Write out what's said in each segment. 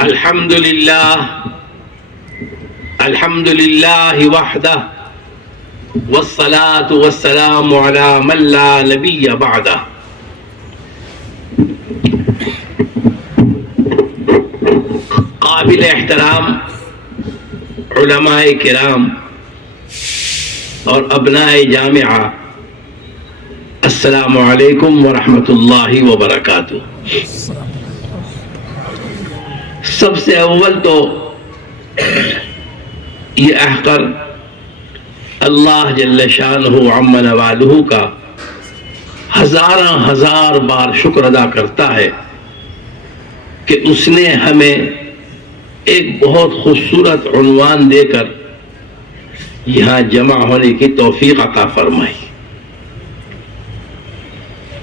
الحمد للہ وحدہ والصلاة والسلام على من لا نبی بعدہ. قابل احترام علماء کرام اور ابناء جامعہ، السلام علیکم ورحمۃ اللہ وبرکاتہ. سب سے اول تو یہ احقر اللہ جل شانہ عم نوالہ کا ہزار بار شکر ادا کرتا ہے کہ اس نے ہمیں ایک بہت خوبصورت عنوان دے کر یہاں جمع ہونے کی توفیق عطا فرمائی.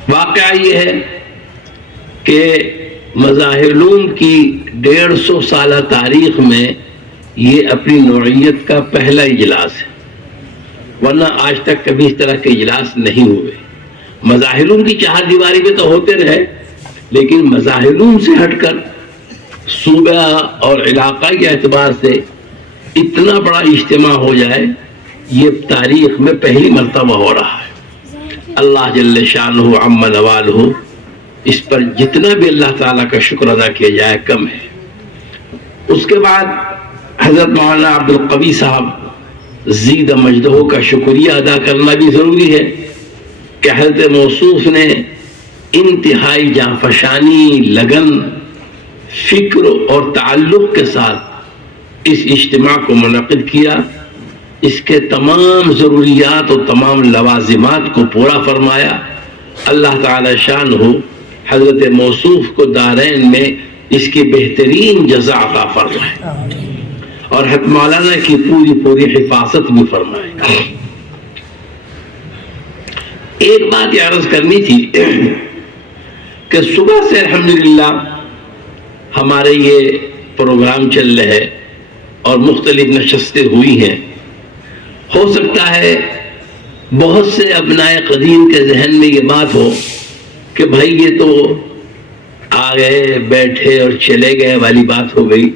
واقعہ یہ ہے کہ مظاہر علوم کی 150 سالہ تاریخ میں یہ اپنی نوعیت کا پہلا اجلاس ہے، ورنہ آج تک کبھی اس طرح کے اجلاس نہیں ہوئے. مظاہر علوم کی چہار دیواری میں تو ہوتے رہے، لیکن مظاہر علوم سے ہٹ کر صوبہ اور علاقائی اعتبار سے اتنا بڑا اجتماع ہو جائے، یہ تاریخ میں پہلی مرتبہ ہو رہا ہے. اللہ جل شانہ عم نوالہ، اس پر جتنا بھی اللہ تعالیٰ کا شکر ادا کیا جائے کم ہے. اس کے بعد حضرت مولانا عبد القوی صاحب زید مجدہ کا شکریہ ادا کرنا بھی ضروری ہے کہ حضرت موصوف نے انتہائی جانفشانی، لگن، فکر اور تعلق کے ساتھ اس اجتماع کو منعقد کیا. اس کے تمام ضروریات اور تمام لوازمات کو پورا فرمایا. اللہ تعالی شان ہو حضرت موصوف کو دارین میں اس کی بہترین جزا عطا فرمائے اور حضرت مولانا کی پوری حفاظت بھی فرمائے. ایک بات یہ عرض کرنی تھی کہ صبح سے الحمدللہ ہمارے یہ پروگرام چل رہے ہیں اور مختلف نشستیں ہوئی ہیں. ہو سکتا ہے بہت سے ابنائے قدیم کے ذہن میں یہ بات ہو کہ بھائی یہ تو آ گئے بیٹھے اور چلے گئے والی بات ہو گئی،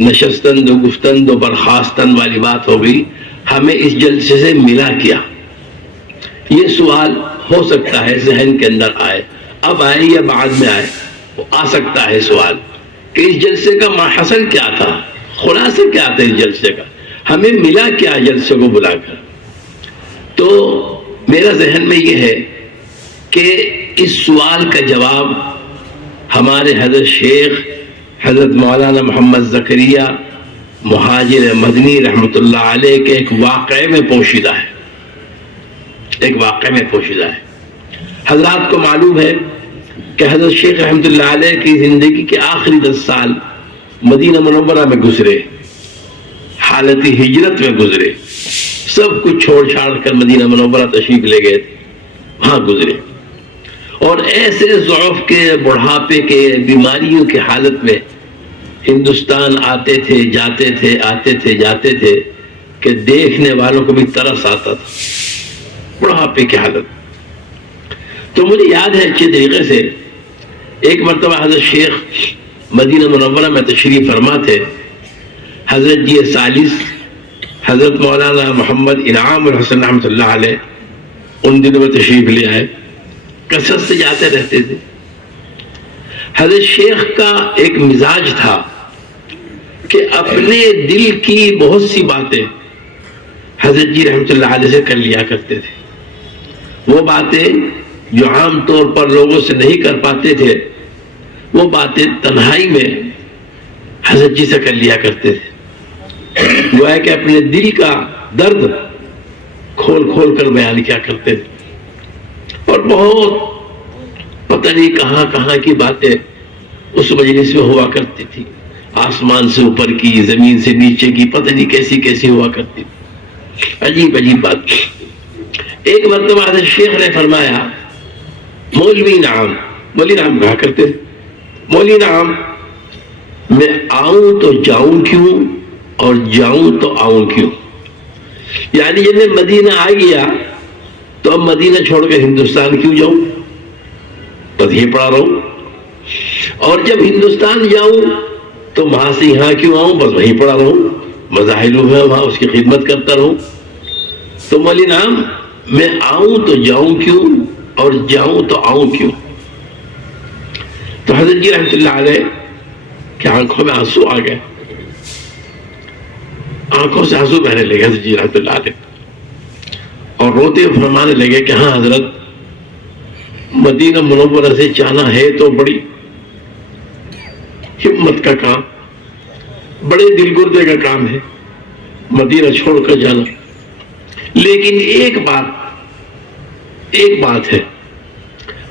نشستن دو گفتن دو برخاستن والی بات ہو گئی، ہمیں اس جلسے سے ملا کیا؟ یہ سوال ہو سکتا ہے ذہن کے اندر آئے، اب آئے یا بعد میں آئے، آ سکتا ہے سوال کہ اس جلسے کا ماحصل کیا تھا، خلاصہ کیا تھا اس جلسے کا، ہمیں ملا کیا جلسے کو بلا کر. تو میرا ذہن میں یہ ہے کہ اس سوال کا جواب ہمارے حضرت شیخ حضرت مولانا محمد زکریا مہاجر مدنی رحمۃ اللہ علیہ کے ایک واقعے میں پوشیدہ ہے. حضرات کو معلوم ہے کہ حضرت شیخ رحمۃ اللہ علیہ کی زندگی کے آخری 10 سال مدینہ منورہ میں گزرے، حالت ہجرت میں گزرے، سب کچھ چھوڑ چھاڑ کر مدینہ منورہ تشریف لے گئے تھے، وہاں گزرے. اور ایسے ضعف کے، بڑھاپے کے، بیماریوں کی حالت میں ہندوستان آتے تھے جاتے تھے، آتے تھے جاتے تھے کہ دیکھنے والوں کو بھی ترس آتا تھا، بڑھاپے کی حالت. تو مجھے یاد ہے اچھے طریقے سے ایک مرتبہ حضرت شیخ مدینہ منورہ میں تشریف فرما تھے. حضرت جی ثالث حضرت مولانا محمد انعام الحسن رحمۃ اللہ علیہ ان دنوں میں تشریف لے آئے، کثرت سے جاتے رہتے تھے. حضرت شیخ کا ایک مزاج تھا کہ اپنے دل کی بہت سی باتیں حضرت جی رحمۃ اللہ علیہ سے کر لیا کرتے تھے. وہ باتیں جو عام طور پر لوگوں سے نہیں کر پاتے تھے، وہ باتیں تنہائی میں حضرت جی سے کر لیا کرتے تھے. وہ ہے کہ اپنے دل کا درد کھول کر بیان کیا کرتے تھے، اور بہت پتہ نہیں کہاں کی باتیں اس مجلس میں ہوا کرتی تھی. آسمان سے اوپر کی، زمین سے نیچے کی، پتہ نہیں کیسی ہوا کرتی تھی. عجیب بات. ایک مرتبہ حضرت شیخ نے فرمایا، مولوی نعم کہا کرتے تھے، مولوی نعم میں آؤں تو جاؤں کیوں اور جاؤں تو آؤں کیوں؟ یعنی جب میں مدینہ آ گیا تو اب مدینہ چھوڑ کے ہندوستان کیوں جاؤں؟ تو یہ پڑھا رہا ہوں. اور جب ہندوستان جاؤں تو وہاں سے یہاں کیوں آؤں؟ بس وہیں پڑا رہوں، مظاہر ہے وہاں اس کی خدمت کرتا رہوں۔ تو مولی نام میں آؤں تو جاؤں کیوں، اور جاؤں تو آؤں کیوں؟ تو حضرت جی رحمۃ اللہ علیہ کہ آنکھوں میں آنسو آ گئے، آنکھوں سے آنسو بہنے لگے حضرت جی رحمۃ اللہ علیہ، اور روتے فرمانے لگے کہ ہاں حضرت، مدینہ منورہ سے جانا ہے تو بڑی ہمت کا کام، بڑے دل گردے کا کام ہے مدینہ چھوڑ کر جانا، لیکن ایک بات ہے،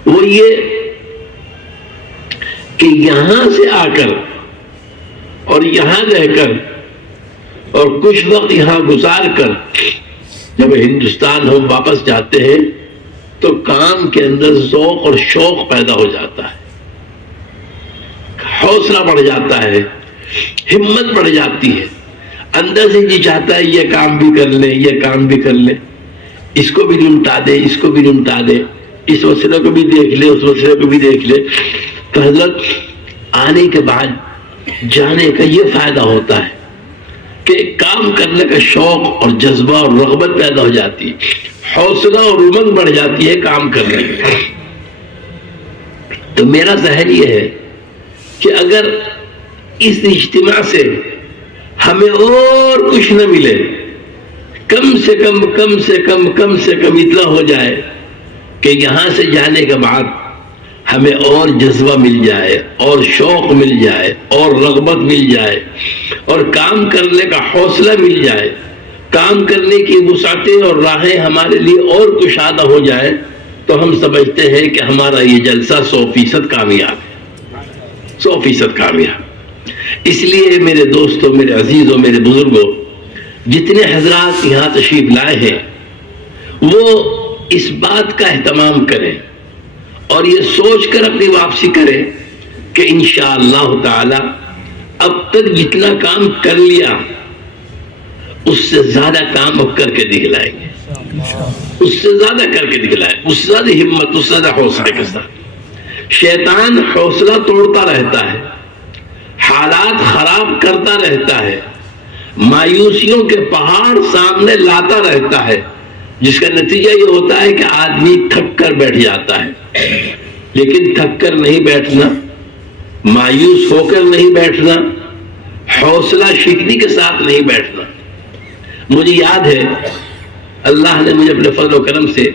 وہ یہ کہ یہاں سے آ کر اور یہاں رہ کر اور کچھ وقت یہاں گزار کر جب ہندوستان ہم واپس جاتے ہیں تو کام کے اندر ذوق اور شوق پیدا ہو جاتا ہے، حوصلہ بڑھ جاتا ہے، ہمت بڑھ جاتی ہے، اندر سے جی چاہتا ہے یہ کام بھی کر لیں، یہ کام بھی کر لیں، اس کو بھی نمٹا دے، اس کو بھی نمٹا دے، اس مسئلے کو بھی دیکھ لے، اس مسئلے کو بھی دیکھ لے۔ تو حضرت آنے کے بعد جانے کا یہ فائدہ ہوتا ہے کہ کام کرنے کا شوق اور جذبہ اور رغبت پیدا ہو جاتی ہے، حوصلہ اور امنگ بڑھ جاتی ہے کام کرنے کی۔ تو میرا ذہن یہ ہے کہ اگر اس اجتماع سے ہمیں اور کچھ نہ ملے، کم سے کم اتنا ہو جائے کہ یہاں سے جانے کے بعد ہمیں اور جذبہ مل جائے، اور شوق مل جائے، اور رغبت مل جائے، اور کام کرنے کا حوصلہ مل جائے، کام کرنے کی وسعتیں اور راہیں ہمارے لیے اور کشادہ ہو جائے، تو ہم سمجھتے ہیں کہ ہمارا یہ جلسہ 100% کامیاب ہے، 100% کامیاب۔ اس لیے میرے دوستوں، میرے عزیزوں، میرے بزرگوں، جتنے حضرات یہاں تشریف لائے ہیں وہ اس بات کا اہتمام کریں اور یہ سوچ کر اپنی واپسی کریں کہ انشاءاللہ تعالی اب تک جتنا کام کر لیا اس سے زیادہ کام اب کر کے دکھلائیں گے، اس سے زیادہ کر کے دکھلائیں، اس سے زیادہ ہمت، اس سے زیادہ حوصلے کے ساتھ۔ شیطان حوصلہ توڑتا رہتا ہے، حالات خراب کرتا رہتا ہے، مایوسیوں کے پہاڑ سامنے لاتا رہتا ہے، جس کا نتیجہ یہ ہوتا ہے کہ آدمی تھک کر بیٹھ جاتا ہے۔ لیکن تھک کر نہیں بیٹھنا، مایوس ہو کر نہیں بیٹھنا، حوصلہ شکنی کے ساتھ نہیں بیٹھنا۔ مجھے یاد ہے اللہ نے مجھے اپنے فضل و کرم سے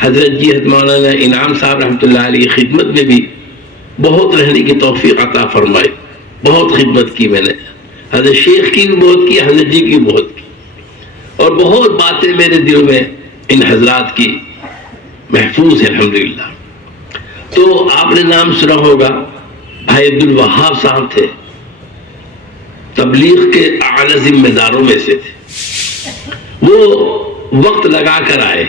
حضرت جی مولانا انعام صاحب رحمۃ اللہ علیہ کی خدمت میں بھی بہت رہنے کی توفیق عطا فرمائی، بہت خدمت کی میں نے، حضرت شیخ کی بھی بہت کی، حضرت جی کی بھی بہت کی، اور بہت باتیں میرے دل میں ان حضرات کی محفوظ ہے الحمدللہ۔ تو آپ نے نام سنا ہوگا، بھائی عبدالوہاب صاحب تھے، تبلیغ کے اعلی ذمہ داروں میں سے تھے۔ وہ وقت لگا کر آئے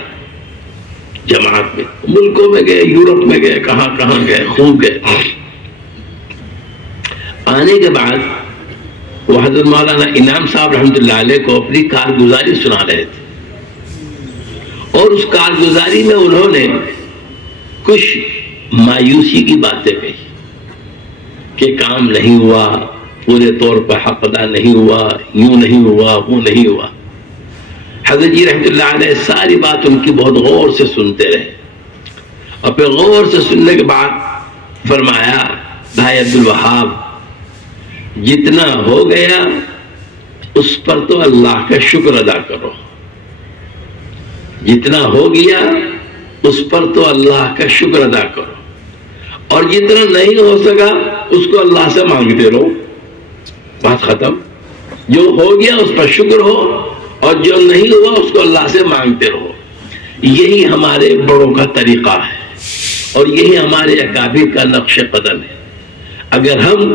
جماعت میں، ملکوں میں گئے، یورپ میں گئے، کہاں کہاں گئے، خوب گئے۔ آنے کے بعد وہ حضرت مولانا انعام صاحب رحمۃ اللہ علیہ کو اپنی کارگزاری سنا رہے تھے، اور اس کارگزاری میں انہوں نے کچھ مایوسی کی باتیں کہی کہ کام نہیں ہوا، پورے طور پر حق ادا نہیں ہوا، یوں نہیں ہوا، وہ نہیں ہوا۔ حضرت جی رحمۃ اللہ علیہ ساری بات ان کی بہت غور سے سنتے رہے، اور پھر غور سے سننے کے بعد فرمایا، بھائی عبدالوہاب، جتنا ہو گیا اس پر تو اللہ کا شکر ادا کرو، جتنا ہو گیا اس پر تو اللہ کا شکر ادا کرو، اور جتنا نہیں ہو سکا اس کو اللہ سے مانگتے رہو، بات ختم۔ جو ہو گیا اس پر شکر ہو، اور جو نہیں ہوا اس کو اللہ سے مانگتے رہو۔ یہی ہمارے بڑوں کا طریقہ ہے، اور یہی ہمارے اکابر کا نقش قدم ہے۔ اگر ہم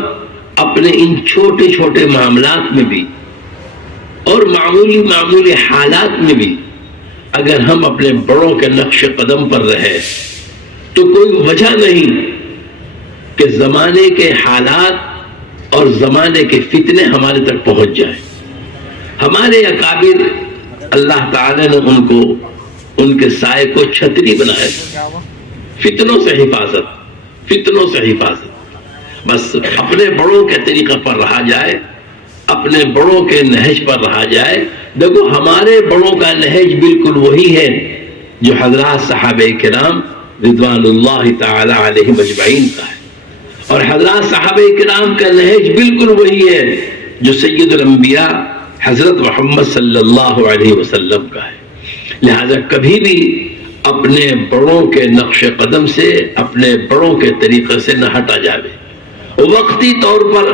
اپنے ان چھوٹے چھوٹے معاملات میں بھی اور معمولی حالات میں بھی اگر ہم اپنے بڑوں کے نقش قدم پر رہے تو کوئی وجہ نہیں کہ زمانے کے حالات اور زمانے کے فتنے ہمارے تک پہنچ جائیں۔ ہمارے اکابر اللہ تعالی نے ان کو، ان کے سائے کو چھتری بنایا، فتنوں سے حفاظت، فتنوں سے حفاظت۔ بس اپنے بڑوں کے طریقے پر رہا جائے، اپنے بڑوں کے نہج پر رہا جائے. دیکھو ہمارے بڑوں کا نہج بالکل وہی ہے جو حضرات صحابہ کرام رضوان اللہ تعالی علیہم اجمعین کا ہے، اور حضرات صحابہ کرام کا نہج بالکل وہی ہے جو سید الانبیاء حضرت محمد صلی اللہ علیہ وسلم کا ہے. لہذا کبھی بھی اپنے بڑوں کے نقش قدم سے، اپنے بڑوں کے طریقے سے نہ ہٹا جاوے. وقتی طور پر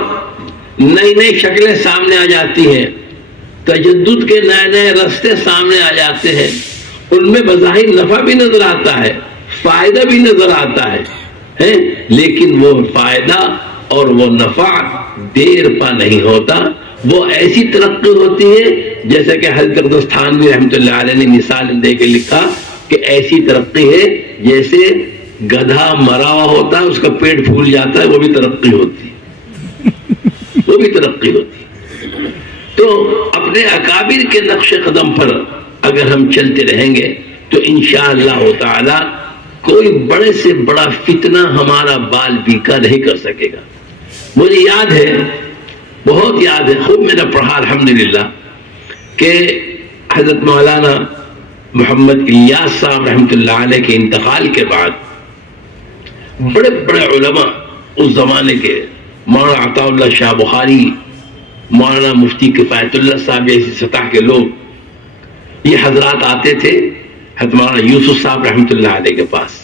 نئی نئی شکلیں سامنے آ جاتی ہیں، تجدد کے نئے نئے راستے سامنے آ جاتے ہیں، ان میں بظاہر نفع بھی نظر آتا ہے، فائدہ بھی نظر آتا ہے، لیکن وہ فائدہ اور وہ نفع دیر پا نہیں ہوتا. وہ ایسی ترقی ہوتی ہے جیسے کہ حضرت اقدس تھانوی رحمۃ اللہ علیہ نے مثال دے کے لکھا کہ ایسی ترقی ہے جیسے گدھا مرا ہوا ہوتا ہے، اس کا پیٹ پھول جاتا ہے، وہ بھی ترقی ہوتی ہے، وہ بھی ترقی ہوتی ہے. تو اپنے اکابر کے نقش قدم پر اگر ہم چلتے رہیں گے تو انشاءاللہ تعالی کوئی بڑے سے بڑا فتنہ ہمارا بال بیکا نہیں کر سکے گا. مجھے یاد ہے، بہت یاد ہے، خوب میں نے پڑھا الحمدللہ کہ حضرت مولانا محمد الیاس صاحب رحمۃ اللہ علیہ کے انتقال کے بعد بڑے بڑے علماء اس زمانے کے، مولانا عطا اللہ شاہ بخاری، مولانا مفتی کفایت اللہ صاحب جیسی سطح کے لوگ، یہ حضرات آتے تھے حضرت مولانا یوسف صاحب رحمۃ اللہ علیہ کے پاس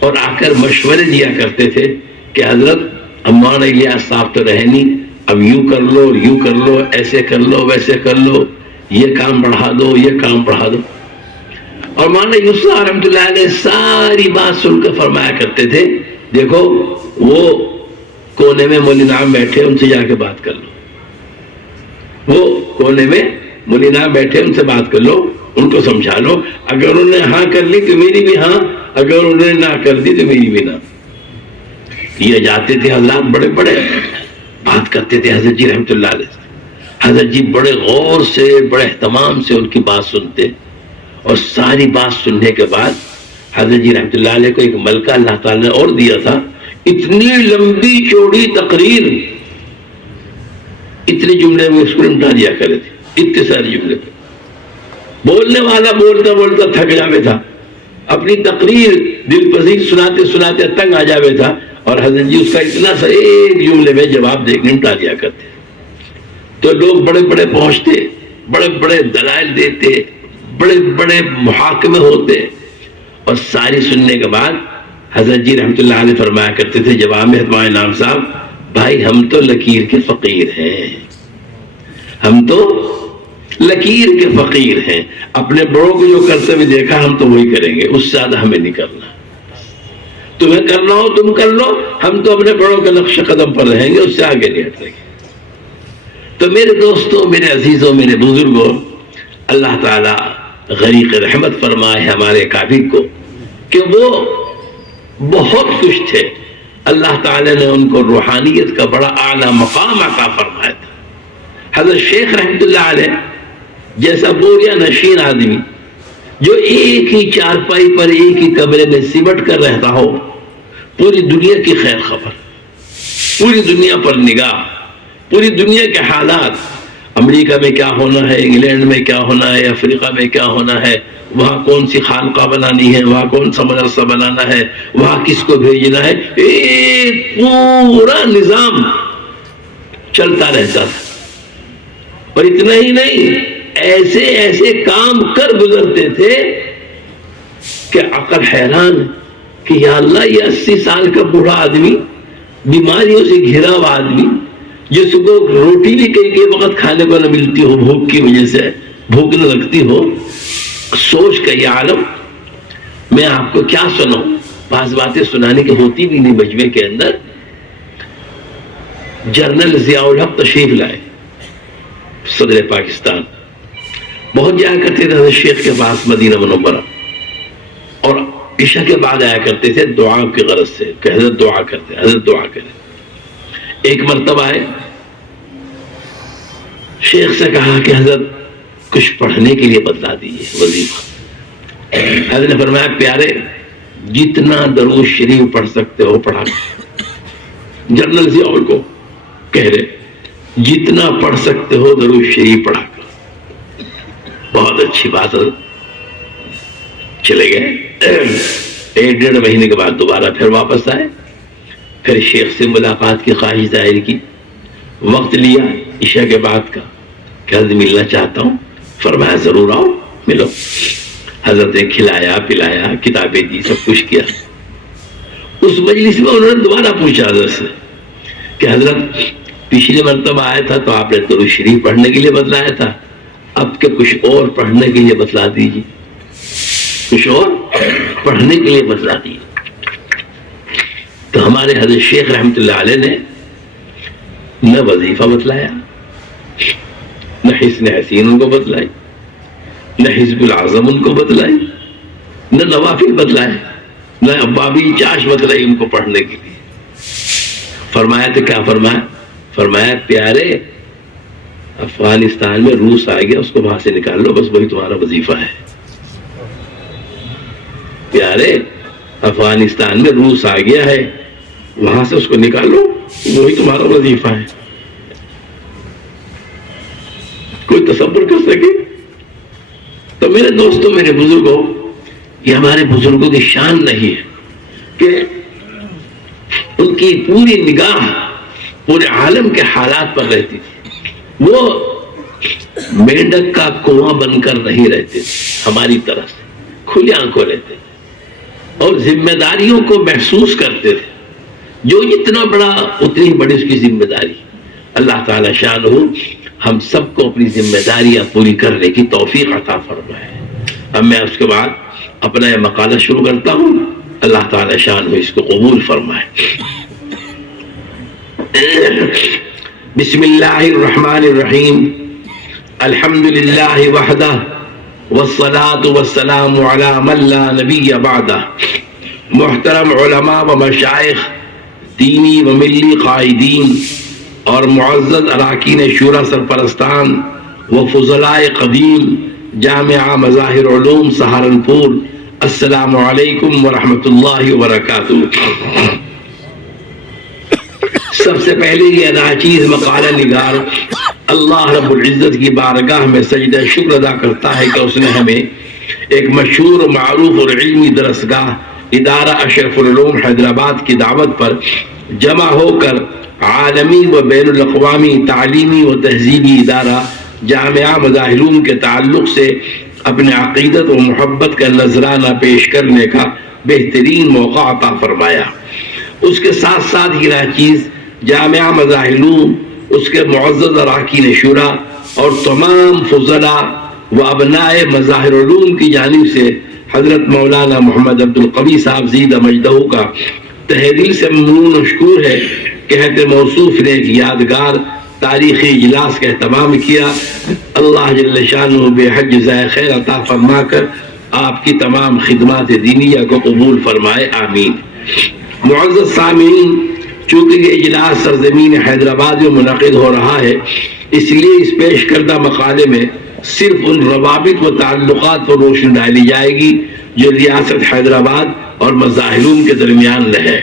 اور آ کر مشورے دیا کرتے تھے کہ حضرت اب مولانا الیاس صاحب تو رہے نہیں، اب یوں کر لو، یوں کر لو، ایسے کر لو، ویسے کر لو، یہ کام بڑھا دو، یہ کام بڑھا دو. اور مولانا یوسف رحمۃ اللہ علیہ ساری بات سن کر فرمایا کرتے تھے دیکھو وہ کونے میں مولی نام بیٹھے، ان سے جا کے بات کر لو، وہ کونے میں مولی نام بیٹھے، ان سے بات کر لو، ان کو سمجھا لو، اگر انہوں نے ہاں کر لی تو میری بھی ہاں، اگر انہوں نے نہ کر دی تو میری بھی نہ. یہ جاتے تھے حضرات بڑے بڑے بات کرتے تھے حضرت جی رحمۃ اللہ علیہ. حضرت جی بڑے غور سے، بڑے اہتمام سے ان کی بات سنتے، اور ساری بات سننے کے بعد حضرت جی رحمۃ اللہ علیہ کو ایک ملکہ اللہ تعالیٰ نے اور دیا تھا. اتنی لمبی چوڑی تقریر اتنے جملے میں اس کو نمٹا دیا کرے تھے، اتنے سارے جملے پہ. بولنے والا بولتا بولتا تھک جاوے تھا، اپنی تقریر دل پذیر سناتے سناتے تنگ آ جاوے تھا، اور حضرت جی اس کا اتنا سا ایک جملے میں جواب دے کے نمٹا دیا کرتے. تو لوگ بڑے بڑے پہنچتے، بڑے بڑے دلائل دیتے، بڑے بڑے محاکمے ہوتے، اور ساری سننے کے بعد حضرت جی رحمۃ اللہ علیہ فرمایا کرتے تھے جواب میں ہمارے نام صاحب، بھائی ہم تو لکیر کے فقیر ہیں، ہم تو لکیر کے فقیر ہیں، اپنے بڑوں کو جو کرتے ہوئے دیکھا ہم تو وہی کریں گے، اس سے زیادہ ہمیں نہیں کرنا. تمہیں کرنا ہو تم کر لو، ہم تو اپنے بڑوں کے نقش قدم پر رہیں گے، اس سے آگے نہیں ہٹیں گے. تو میرے دوستوں، میرے عزیزوں، میرے بزرگوں، اللہ تعالیٰ غریق رحمت فرمائے ہمارے کابر کو کہ وہ بہت خوش تھے. اللہ تعالیٰ نے ان کو روحانیت کا بڑا اعلیٰ مقام عطا فرمایا تھا. حضرت شیخ رحمۃ اللہ علیہ جیسا بوریا نشین آدمی جو ایک ہی چارپائی پر ایک ہی کمرے میں سمٹ کر رہتا ہو، پوری دنیا کی خیر خبر، پوری دنیا پر نگاہ، پوری دنیا کے حالات، امریکہ میں کیا ہونا ہے، انگلینڈ میں کیا ہونا ہے، افریقہ میں کیا ہونا ہے، وہاں کون سی خانقاہ بنانی ہے، وہاں کون سا مدرسہ بنانا ہے، وہاں کس کو بھیجنا ہے، ایک پورا نظام چلتا رہتا تھا. اور اتنا ہی نہیں، ایسے ایسے کام کر گزرتے تھے کہ عقل حیران کہ یا اللہ یہ 80 سال کا بوڑھا آدمی، بیماریوں سے گھرا ہوا آدمی، جس کو روٹی بھی کئی وقت کھانے کو نہ ملتی ہو، بھوک کی وجہ سے بھوک نہ لگتی ہو، سوچ کا یہ عالم. میں آپ کو کیا سناؤں، بعض باتیں سنانے کی ہوتی بھی نہیں. مجمع کے اندر جنرل ضیاء الحق تشریف لائے، صدر پاکستان، بہت جایا کرتے تھے حضرت شیخ کے پاس مدینہ منورہ، اور عشاء کے بعد آیا کرتے تھے دعا کی غرض سے کہ حضرت دعا کرتے، حضرت دعا کریں. ایک مرتبہ آئے، شیخ سے کہا کہ حضرت کچھ پڑھنے کے لیے بتلا دیجیے وظیفہ. حضرت نے فرمایا پیارے جتنا درود شریف پڑھ سکتے ہو پڑھا. جنرل ضیاء کو کہہ رہے جتنا پڑھ سکتے ہو درود شریف پڑھا کرو. بہت اچھی بات ہے. چلے گئے. 1.5 مہینے کے بعد دوبارہ پھر واپس آئے. پھر شیخ سے ملاقات کی خواہش ظاہر کی. وقت لیا عشاء کے بعد کا کہ حضرت ملنا چاہتا ہوں. فرمایا ضرور آؤ ملو. حضرت نے کھلایا پلایا کتابیں دی سب کچھ کیا. اس مجلس میں انہوں نے دوبارہ پوچھا حضرت سے کہ حضرت پچھلی مرتبہ آیا تھا تو آپ نے درود شریف پڑھنے کے لیے بتلایا تھا, اب کے کچھ اور پڑھنے کے لیے بتلا دیجیے, کچھ اور پڑھنے کے لیے بتلا دیجیے. تو ہمارے حضرت شیخ رحمۃ اللہ علیہ نے نہ وظیفہ بتلایا, نہ حسن حسین ان کو بتلائی, نہ حزب العظم ان کو بتلائی, نہ نوافل بتلائے, نہ ابابی چاش بتلائی ان کو پڑھنے کے لیے. فرمایا تو کیا فرمایا؟ فرمایا پیارے افغانستان میں روس آ گیا, اس کو وہاں سے نکال لو, بس وہی تمہارا وظیفہ ہے. پیارے افغانستان میں روس آ گیا ہے, وہاں سے اس کو نکال لو, وہی تمہارا وظیفہ ہے. کوئی تصور کر سکے؟ تو میرے دوستوں میرے بزرگوں, یہ ہمارے بزرگوں کی شان نہیں ہے کہ ان کی پوری نگاہ پورے عالم کے حالات پر رہتی تھی. وہ مینڈک کا کنواں بن کر نہیں رہتے تھے, ہماری طرح سے کھلی آنکھوں رہتے تھے اور ذمہ داریوں کو محسوس کرتے تھے. جو جتنا بڑا اتنی ہی بڑی اس کی ذمہ داری. اللہ تعالی شان ہو ہم سب کو اپنی ذمہ داریاں پوری کرنے کی توفیق عطا فرمائے. اب میں اس کے بعد اپنا یہ مقالہ شروع کرتا ہوں. اللہ تعالی شان ہو اس کو قبول فرمائے. بسم اللہ الرحمن الرحیم. الحمد للہ وحدہ والصلاة والسلام علی من لا نبی بعدہ. محترم علماء و مشائخ, دینی و ملی قائدین اور معزز اراکین شورا سرپرستان و فضلائے قدیم جامعہ مظاہر علوم سہارنپور, السلام علیکم ورحمۃ اللہ وبرکاتہ. سب سے پہلے یہ ناچیز مقالہ نگار اللہ رب العزت کی بارگاہ میں سجدہ شکر ادا کرتا ہے کہ اس نے ہمیں ایک مشہور و معروف اور علمی درسگاہ ادارہ اشرف العلوم حیدرآباد کی دعوت پر جمع ہو کر عالمی و بین الاقوامی تعلیمی و تہذیبی ادارہ جامعہ مظاہر علوم کے تعلق سے اپنے عقیدت و محبت کا نذرانہ پیش کرنے کا بہترین موقع عطا فرمایا. اس کے ساتھ ساتھ یہ چیز جامعہ مظاہر علوم, اس کے معزز اراکین شورا اور تمام فضلاء و ابناء مظاہر علوم کی جانب سے حضرت مولانا محمد عبد القوی صاحب زیدہ مجدہ کا تہہ دل سے ممنون و مشکور ہے کہ حضرت موصوف نے ایک یادگار تاریخی اجلاس کا اہتمام کیا. اللہ جل شانہ بے حد جزائے خیر عطا فرما کر آپ کی تمام خدمات دینیہ کو قبول فرمائے, آمین. معزز سامعین, چونکہ یہ اجلاس سرزمین حیدرآباد میں منعقد ہو رہا ہے, اس لیے اس پیش کردہ مقالے میں صرف ان روابط و تعلقات پر روشنی ڈالی جائے گی جو ریاست حیدرآباد اور مظاہر علوم کے درمیان رہے.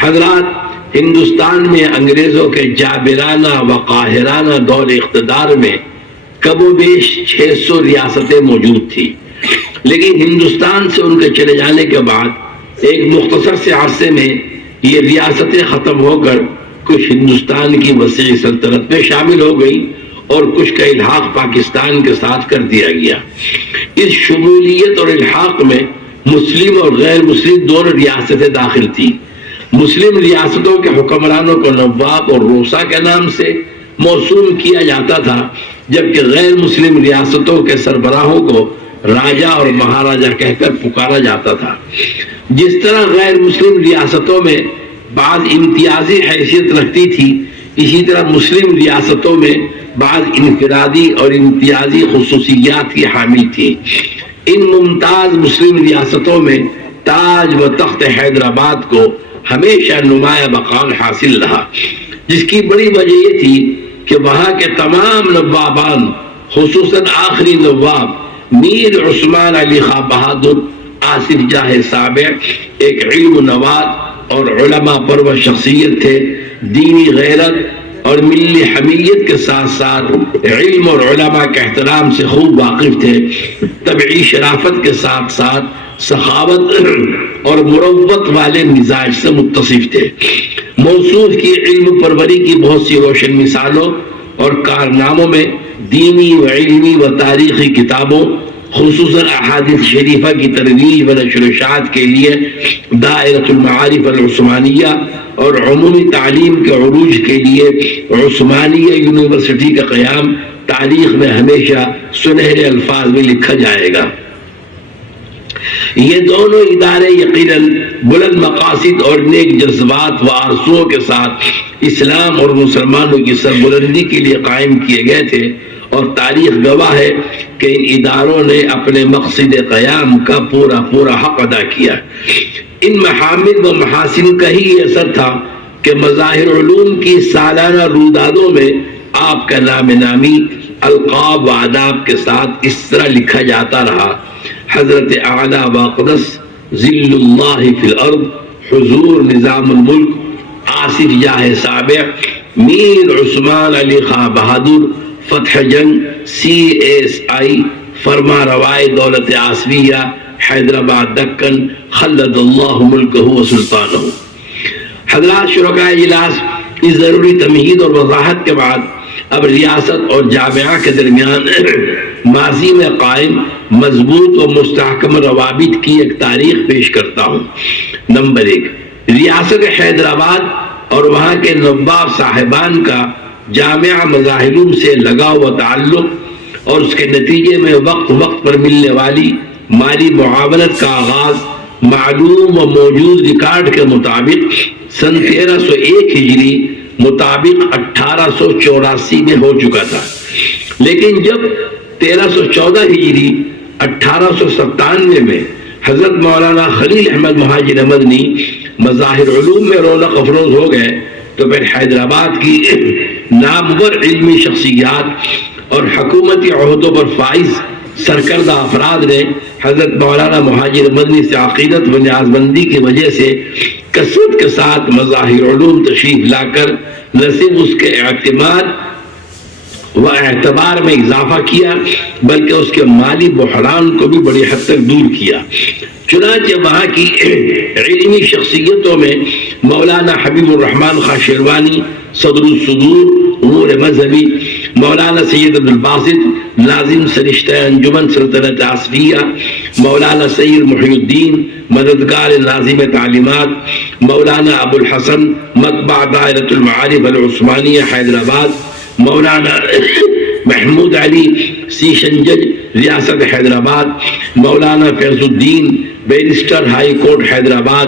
حضرات, ہندوستان میں انگریزوں کے جابرانہ و قاہرانہ دور اقتدار میں کم و بیش 600 ریاستیں موجود تھیں, لیکن ہندوستان سے ان کے چلے جانے کے بعد ایک مختصر سے عرصے میں یہ ریاستیں ختم ہو کر کچھ ہندوستان کی وسیع سلطنت میں شامل ہو گئی اور کچھ کا الحاق پاکستان کے ساتھ کر دیا گیا. اس شمولیت اور الحاق میں مسلم اور غیر مسلم دونوں ریاستیں داخل تھیں. مسلم ریاستوں کے حکمرانوں کو نواب اور روسا کے نام سے موسوم کیا جاتا تھا, جبکہ غیر مسلم ریاستوں کے سربراہوں کو راجا اور مہاراجا کہہ کر پکارا جاتا تھا. جس طرح غیر مسلم ریاستوں میں بعض امتیازی حیثیت رکھتی تھی, اسی طرح مسلم ریاستوں میں بعض انفرادی اور امتیازی خصوصیات کی حامل تھی. ان ممتاز مسلم ریاستوں میں تاج و تخت حیدرآباد کو ہمیشہ نمایاں مقام حاصل رہا, جس کی بڑی وجہ یہ تھی کہ وہاں کے تمام نوابان, خصوصاً آخری نواب میر عثمان علی خان بہادر آصف جاہ سابع, ایک علم نواز اور علماء پرور شخصیت تھے، دینی غیرت اور ملی حمیت کے ساتھ ساتھ علم اور علماء کے احترام سے خوب واقف تھے، طبعی شرافت کے ساتھ ساتھ سخاوت اور مروت والے مزاج سے متصف تھے۔ موصوف کی علم پروری کی بہت سی روشن مثالوں اور کارناموں میں دینی و علمی و تاریخی کتابوں، خصوصاً احادیث شریفہ کی ترویج و نشر و اشاعت کے لیے دائرۃ المعارف العثمانیہ اور عمومی تعلیم کے عروج کے لیے عثمانیہ یونیورسٹی کا قیام تاریخ میں ہمیشہ سنہرے الفاظ میں لکھا جائے گا۔ یہ دونوں ادارے یقیناً بلند مقاصد اور نیک جذبات و آرزوؤں کے ساتھ اسلام اور مسلمانوں کی سربلندی کے لیے قائم کیے گئے تھے، اور تاریخ گواہ ہے کہ ان اداروں نے اپنے مقصد قیام کا پورا حق ادا کیا۔ ان محامد و محاسن کا ہی اثر تھا کہ مظاہر علوم کی سالانہ رویدادوں میں آپ کا نام نامی القاب و آداب کے ساتھ اس طرح لکھا جاتا رہا: حضرت اعلی واقدس ذل اللہ فی الارض حضور نظام الملک آصف جاہ سابع میر عثمان علی خاں بہادر فتح جنگ CSI فرما روائے دولت آصفیہ حیدرآباد دکن خلد اللہ ملکہ و سلطانہ۔ حضرات شرکاء اجلاس، اس ضروری تمہید اور وضاحت کے بعد اب ریاست اور جامعہ کے درمیان ماضی میں قائم مضبوط و مستحکم روابط کی ایک تاریخ پیش کرتا ہوں۔ نمبر 1، ریاست حیدرآباد اور وہاں کے نواب صاحبان کا جامعہ مظاہر سے لگاؤ و تعلق اور اس کے نتیجے میں وقت پر ملنے والی مالی معاونت کا آغاز معلوم و موجود ریکارڈ کے مطابق سن 1301 ہجری مطابق 1884 میں ہو چکا تھا، لیکن جب 1314 ہجری 1897 میں حضرت مولانا خلیل احمد مہاجر مدنی مظاہر علوم میں رونق افروز ہو گئے تو پھر حیدرآباد کی نامور علمی شخصیات اور حکومتی عہدوں پر فائز سرکردہ افراد نے حضرت مولانا مہاجر مدنی سے عقیدت و نیازمندی کی وجہ سے کثرت کے ساتھ مظاہر علوم تشریف لا کر نہ صرف اس کے اعتماد و اعتبار میں اضافہ کیا بلکہ اس کے مالی بحران کو بھی بڑی حد تک دور کیا۔ چنانچہ وہاں کی علمی شخصیتوں میں مولانا حبیب الرحمن خاں شیروانی صدر الصدور امور مذہبی، مولانا سید عبدالباسط لازم سرشتہ انجمن سلطنت آصفیہ، مولانا سید محی الدین مددگار ناظم تعلیمات، مولانا ابو الحسن مطبع دائرۃ المعارف العثمانیہ حیدرآباد، مولانا محمود علی سی شنجج ریاست حیدرآباد، مولانا فیض الدین بیرسٹر ہائی کورٹ حیدرآباد،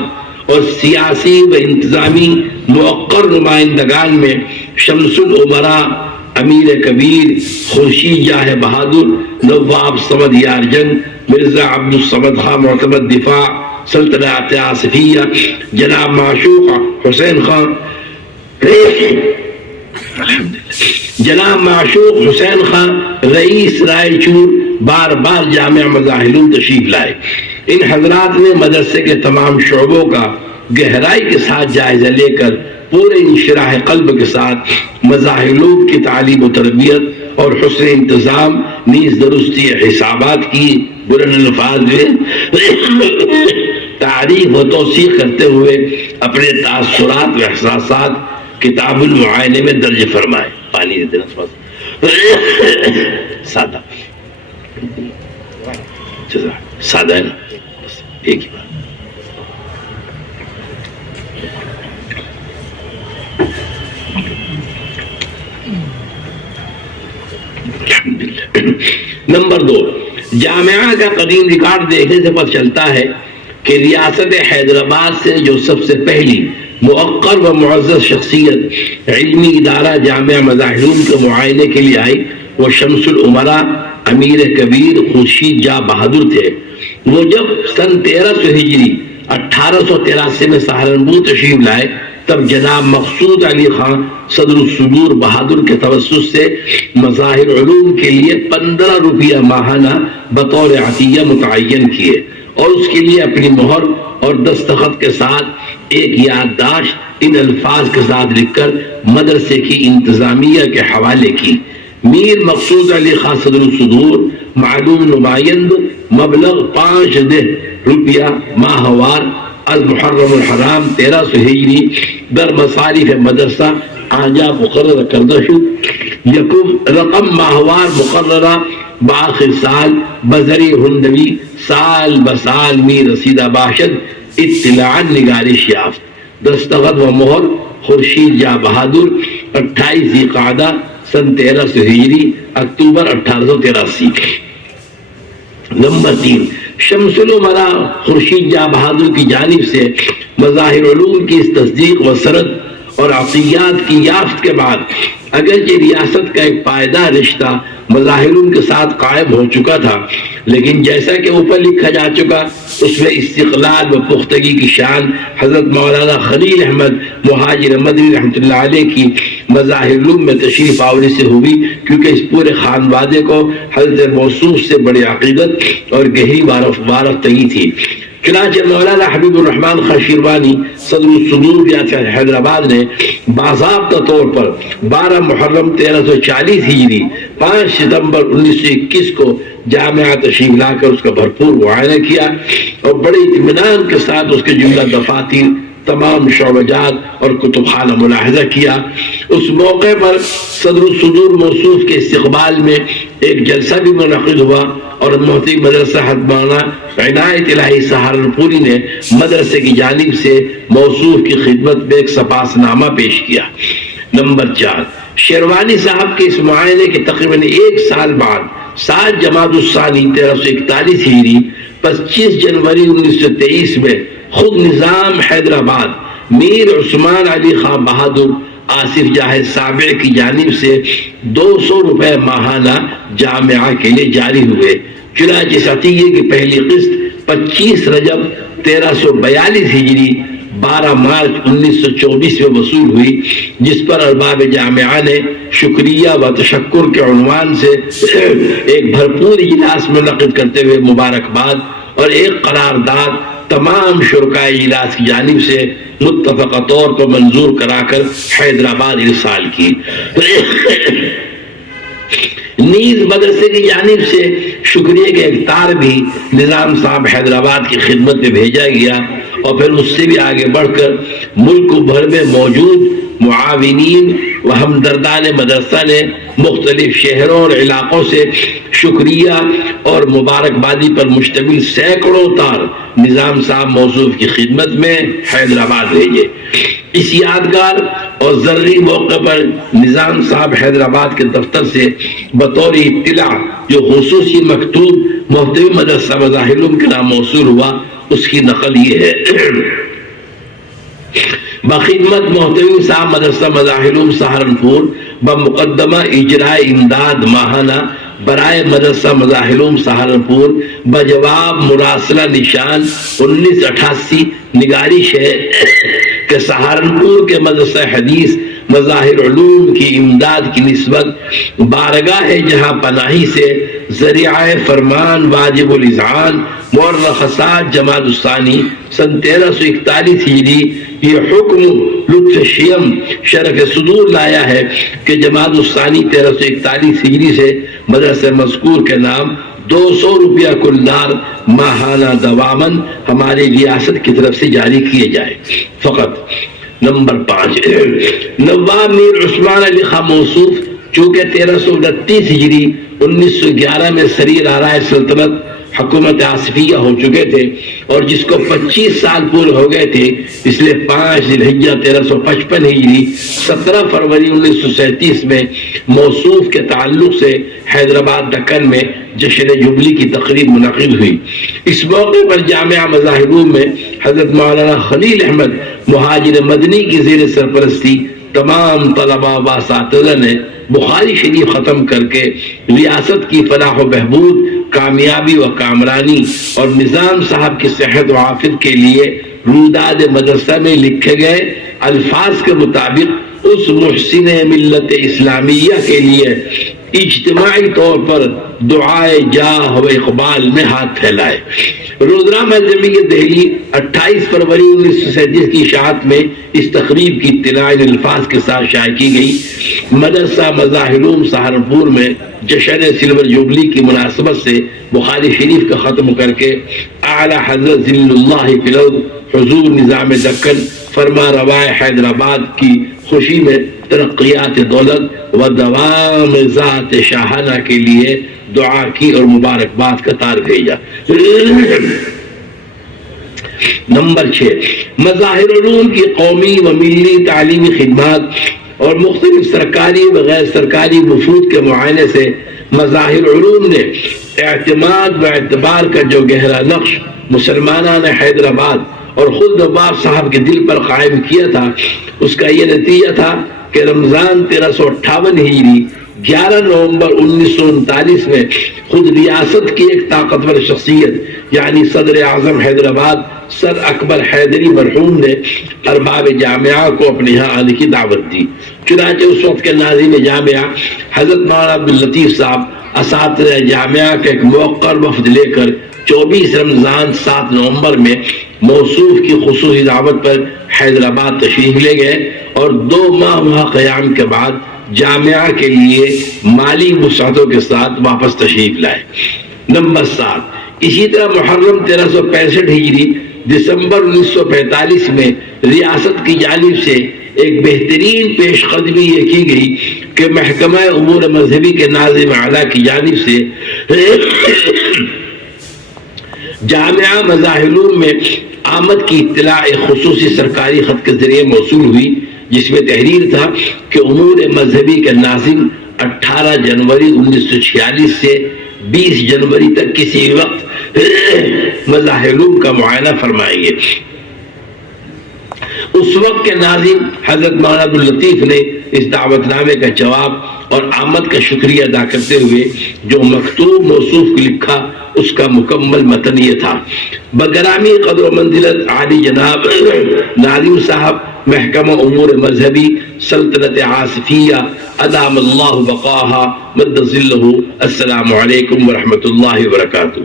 اور سیاسی و انتظامی موقر نمائندگان میں شمس العمراء امیر کبیر خورشید جاہ بہادر نواب صمد یارجنگ مرزا عبد الصمد خان معتمد دفاع سلطنت آصفیہ جناب معشوق حسین خان جناب معشوق حسین خان رئیس رائے چور بار بار جامعہ مظاہر تشریف لائے۔ ان حضرات نے مدرسے کے تمام شعبوں کا گہرائی کے ساتھ جائزہ لے کر پورے انشراح قلب کے ساتھ مظاہر کی تعلیم و تربیت اور حسن انتظام نیز درستی حسابات کی بلند الفاظ میں تعریف و توثیق کرتے ہوئے اپنے تاثرات و احساسات کتاب المعائنے میں درج فرمائے۔ پانی دے دینا سادہ سادہ ہے نا، ایک ہی بات۔ نمبر 2، جامعہ کا قدیم ریکارڈ دیکھنے سے پتہ چلتا ہے کہ ریاست حیدرآباد سے جو سب سے پہلی موقر و معزز شخصیت علمی ادارہ جامعہ مظاہر کے معائنے کے لیے آئی وہ شمس العمراء امیر کبیر خورشید جاہ بہادر تھے۔ وہ جب سن 1300 ہجری 1883 میں سہارنپور تشریف لائے تب جناب مقصود علی خان صدر الصدور بہادر کے توسط سے مظاہر علوم کے لیے 15 روپیہ ماہانہ بطور عطیہ متعین کیے اور اس کے لیے اپنی مہر اور دستخط کے ساتھ ایک یادداشت ان الفاظ کے ساتھ لکھ کر مدرسے کی انتظامیہ کے حوالے کی۔ میر مقصود علی خان صدر الصدور، معلوم نمائند، مبلغ 5 روپیہ ماہوار از محرم الحرام 1300 ہجری در مصارف مدرسہ آنجا مقرر کردہ شد۔ یکم رقم ماہوار مقررہ بآخر سال بذری ہندوی سال بسال می رسیدہ باشد اطلاعاً نگارش یافت۔ دستخط و مہر خورشید جاں بہادر 28 ذی قعدہ سن 1300 ہجری اکتوبر 1883۔ نمبر 3، شمس العمرا خورشید جاں بہادر کی جانب سے مظاہر علوم کی اس تصدیق و سرد اور عطیات کی یافت کے بعد اگرچہ ریاست کا ایک پائیدار رشتہ مظاہرون کے ساتھ قائم ہو چکا تھا، لیکن جیسا کہ اوپر لکھا جا چکا اس میں استقلال و پختگی کی شان حضرت مولانا خلیل احمد مہاجر مدنی رحمۃ اللہ علیہ کی مظاہر علوم میں تشریف آوری سے ہوئی، کیونکہ اس پورے خانوادے کو حضرت موصوف سے بڑی عقیدت اور گہری وارفتگی تھی۔ چنانچہ مولانا حبیب الرحمن خان شیروانی صدر الصدور ریاست حیدرآباد نے باضابطہ طور پر 12 محرم 1340 ہجری 5 ستمبر 1921 کو جامعہ تشریف لا کر اس کا بھرپور معائنہ کیا اور بڑے اطمینان کے ساتھ اس کے جملہ دفاتر، تمام شعبجات اور کتب خانہ ملاحظہ کیا۔ اس موقع پر صدر الصدور موصوف کے استقبال میں ایک جلسہ بھی منعقد ہوا اور محتوی مدرسہ حتمانہ عنایت الہی سہارنپوری نے مدرسے کی جانب سے موصوف کی خدمت میں ایک سپاس نامہ پیش کیا۔ نمبر 4، شیروانی صاحب کے اس معائنے کے تقریباً 1 سال بعد 7 جمادی الثانی 1341 ہجری 25 جنوری 1923 میں خود نظام حیدرآباد میر عثمان علی خان بہادر آصف جاہ سابع کی جانب سے 200 روپے ماہانہ جامعہ کے لیے جاری ہوئے۔ چنانچہ اس عطیے کی پہلی قسط 25 رجب 1342 ہجری 12 مارچ 1924 میں وصول ہوئی، جس پر ارباب جامعہ نے شکریہ و تشکر کے عنوان سے ایک بھرپور اجلاس منعقد کرتے ہوئے مبارکباد اور ایک قرارداد تمام شرکائے اجلاس کی جانب سے متفقہ طور پر منظور کرا کر حیدرآباد ارسال کی۔ نیز مدرسے کی جانب سے شکریہ کا ایک تار بھی نظام صاحب حیدرآباد کی خدمت میں بھیجا گیا اور پھر اس سے بھی آگے بڑھ کر ملک بھر میں موجود معاونین و ہمدردان مدرسہ نے مختلف شہروں اور علاقوں سے شکریہ اور مبارکبادی پر مشتمل سینکڑوں تار نظام صاحب موصوف کی خدمت میں حیدرآباد بھیجے۔ اس یادگار اور ضروری موقع پر نظام صاحب حیدرآباد کے دفتر سے بطور اطلاع جو خصوصی مکتوب محتوی مدرسہ مظاہر علوم کے نام موصول ہوا، اس کی نقل یہ ہے۔ بخدمت محتوی صاحب مدرسہ مظاہر علوم سہارنپور بمقدمہ اجراء امداد ماہانہ برائے مدرسہ مظاہر علوم سہارنپور بجواب مراسلہ نشان 1988 نگارش ہے کہ سہارنپور کے مدرسہ حدیث مظاہر علوم کی امداد کی نسبت بارگاہ جہاں پناہی سے ذریعہ فرمان واجب الاذعان مورخ 7 جمادی الثانی سن 1341 ہجری یہ حکم لطف شیم شرف صدور لایا ہے کہ جمادی الثانی 1341 ہجری سے مدرسہ مذکور کے نام 200 روپیہ کلدار ماہانہ دوامن ہماری ریاست کی طرف سے جاری کیے جائے فقط۔ نمبر 5، نواب میر عثمان علی خان موصوف چونکہ 1329 ہجری 1911 میں سریر آرائے سلطنت حکومت آصفیہ ہو چکے تھے اور جس کو 25 سال پورے ہو گئے تھے، اس لیے 5 ذی الحجہ 1355 ہجری 17 فروری 1937 میں موصوف کے تعلق سے حیدرآباد دکن میں جشن جبلی کی تقریب منعقد ہوئی۔ اس موقع پر جامعہ مظاہر علوم میں حضرت مولانا خلیل احمد مہاجر مدنی کی زیر سرپرستی تمام طلباء و اساتذہ نے بخاری شریف ختم کر کے ریاست کی فلاح و بہبود، کامیابی و کامرانی اور نظام صاحب کی صحت و عافیت کے لیے روداد مدرسہ میں لکھے گئے الفاظ کے مطابق اس محسن ملت اسلامیہ کے لیے اجتماعی طور پر دعائے جاہ و اقبال میں ہاتھ پھیلائے۔ روزنامہ جمعیت دہلی 28 فروری 1937 کی اشاعت میں اس تقریب کی اطلاع ان الفاظ کے ساتھ شائع کی گئی: مدرسہ مظاہرون سہارنپور میں جشن سلور جوبلی کی مناسبت سے بخاری شریف کا ختم کر کے اعلیٰ حضرت ذل اللہ فی الارض حضور نظام دکن فرما روائے حیدرآباد کی خوشی میں ترقیات دولت و دوام ذات شاہانہ کے لیے دعا کی اور مبارکباد کا تار بھیجا۔ نمبر 6، مظاہر علوم کی قومی و ملی تعلیمی خدمات اور مختلف سرکاری و غیر سرکاری وفود کے معائنے سے مظاہر علوم نے اعتماد و اعتبار کا جو گہرا نقش مسلمانان حیدرآباد اور خود نواب صاحب کے دل پر قائم کیا تھا، اس کا یہ نتیجہ تھا کہ رمضان 1358 ہجری 11 نومبر 1939 میں خود ریاست کی ایک طاقتور شخصیت یعنی صدر اعظم حیدرآباد سر اکبر حیدری مرحوم نے ارباب جامعہ کو اپنے یہاں آنے کی دعوت دی۔ چنانچہ اس وقت کے ناظرین جامعہ حضرت مولانا عبداللطیف صاحب اساتذہ جامعہ کا ایک موقر وفد لے کر 24 رمضان 7 نومبر میں موصوف کی خصوصی دعوت پر حیدرآباد تشریف لے گئے اور 2 ماہ وہاں قیام کے بعد جامعہ کے لیے مالی وسعتوں کے ساتھ واپس تشریف لائے۔ نمبر 7، اسی طرح محرم 1365 ہجری دسمبر 1945 میں ریاست کی جانب سے ایک بہترین پیش قدمی یہ کی گئی کہ محکمہ امور مذہبی کے ناظم اعلیٰ کی جانب سے جامعہ مظاہر میں آمد کی اطلاع ایک خصوصی سرکاری خط کے ذریعے موصول ہوئی، جس میں تحریر تھا کہ امور مذہبی کے ناظم 18 جنوری 1946 سے 20 جنوری تک کسی وقت مظاہر کا معائنہ فرمائیں گے۔ اس وقت کے ناظم حضرت مولانا عبداللطیف نے اس دعوت نامے کا جواب اور آمد کا شکریہ ادا کرتے ہوئے جو مکتوب موصوف کو لکھا، اس کا مکمل متن یہ تھا: بگرامی قدر و منزلت عالی جناب ناظم صاحب محکمہ امور مذہبی سلطنت آصفیہ ادام اللہ بقاہا مد ظلہ، السلام علیکم ورحمۃ اللہ وبرکاتہ۔